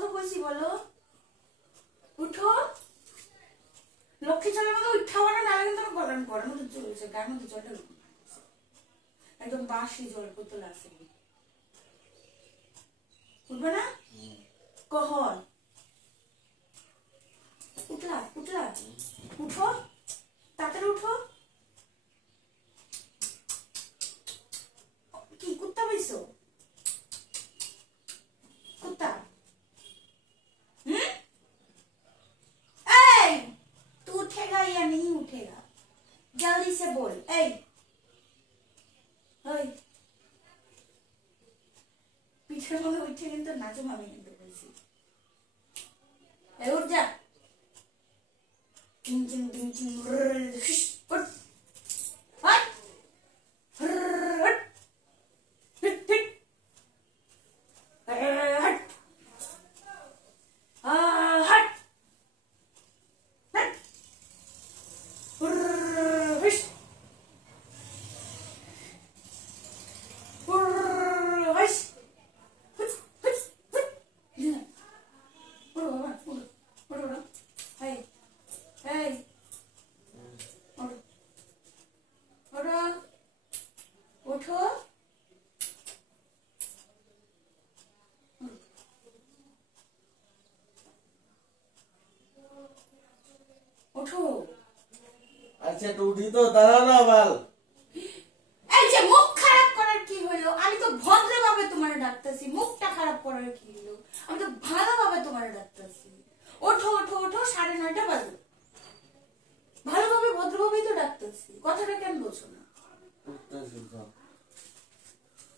কথা কইছি বলো উঠো লক্ষ্মী চলে মতো উঠাও না নালে কিন্তু গরম গরম তো চলছে গার মধ্যে জলটা একদম বাসি জল বোতল আছে উঠবে না কখন উঠলা উঠলা উঠো তাড়াতাড়ি উঠো কি কুত্তা পাইছো कुत्ता तू उठेगा या नहीं उठेगा जल्दी से बोल पीछे मगे उठे किन्तु नाचो मामी किन्तु बोलছি उठ जा टिंग टिंग टिंग टिंग उठ उठो उठो আচ্ছা তো উঠি তো দাঁড়াও না বাল এই যে মুখ খারাপ করার কি হলো আমি তো ভদ্রভাবে তোমারে ডাকতেছি মুখটা খারাপ করার কি হলো আমি তো ভালোভাবে তোমারে ডাকতেছি ওঠো ওঠো ওঠো 9:30 বাজে ভালোভাবে ভদ্রভাবেই তো ডাকতেছি কথাটা কেন বলছো না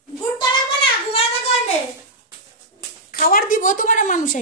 ঘুরতে লাগবে না ঘুমাতে গেলে খাবার দিব তোমার মানুষ